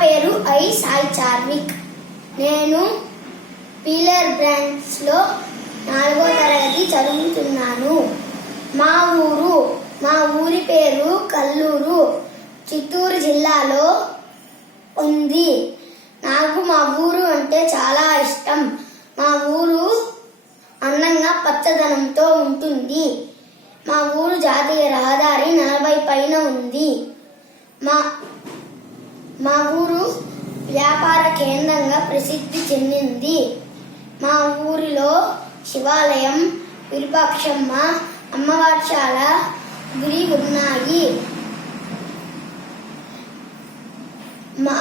పేరు సాయి చార్విక్. నేను పీలర్ బ్రాంచ్లో 4వ తరగతి చదువుతున్నాను. మా ఊరి పేరు కల్లూరు, చిత్తూరు జిల్లాలో ఉంది. నాకు మా ఊరు అంటే చాలా ఇష్టం. మా ఊరు అందంగా పచ్చదనంతో ఉంటుంది. మా ఊరు జాతీయ రహదారి 40 పైన ఉంది. మా ఊరు వ్యాపార కేంద్రంగా ప్రసిద్ధి చెందింది. మా ఊరిలో శివాలయం, విరూపాక్షమ్మ అమ్మవారిశాల గుడి ఉన్నాయి. మా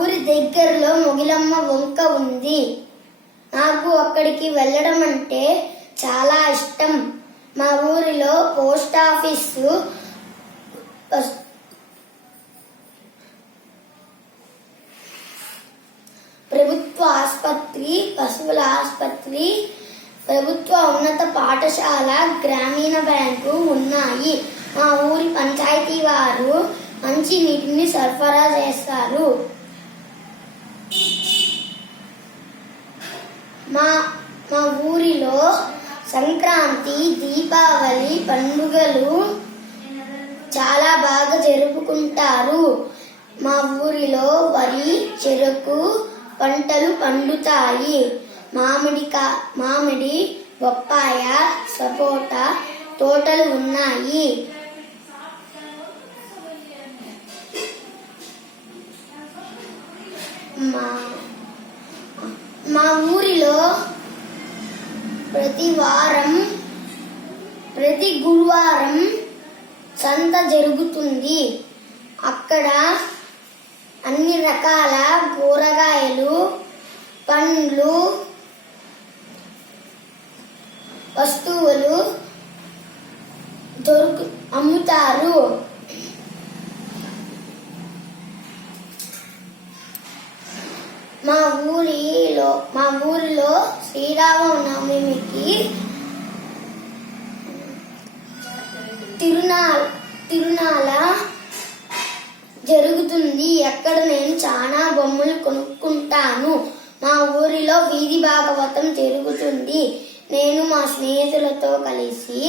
ఊరి దగ్గరలో మొగిలమ్మ వంక ఉంది. నాకు అక్కడికి వెళ్ళడం అంటే చాలా ఇష్టం. మా ఊరిలో పోస్ట్ ఆఫీసు, ప్రభుత్వ ఆసుపత్రి, పశువుల ఆసుపత్రి, ప్రభుత్వ ఉన్నత పాఠశాల, గ్రామీణ బ్యాంకు ఉన్నాయి. మా ఊరి పంచాయతీ వారు మంచి నీటిని సరఫరా చేస్తారు. మా ఊరిలో సంక్రాంతి, దీపావళి పండుగలు చాలా బాగా జరుపుకుంటారు. మా ఊరిలో వరి, చెరకు పంటలు పండుతాయి. మామిడి, బొప్పాయ, సపోటా తోటలు ఉన్నాయి. మా ఊరిలో ప్రతి గురువారం సంత జరుగుతుంది. అక్కడ అన్ని రకాల కూరగాయలు, పండ్లు, వస్తువులు అమ్ముతారు. మా ఊరిలో శ్రీరామనవమికి తిరునాళ జరుగుతుంది. అక్కడ నేను చాలా బొమ్మలు కొనుక్కుంటాను. మా ఊరిలో వీధి భాగవతం జరుగుతుంది. నేను మా స్నేహితులతో కలిసి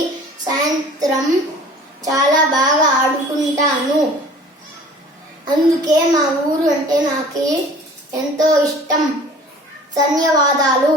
సాయంత్రం చాలా బాగా ఆడుకుంటాను. అందుకే మా ఊరు అంటే నాకు ఎంతో ఇష్టం. ధన్యవాదాలు.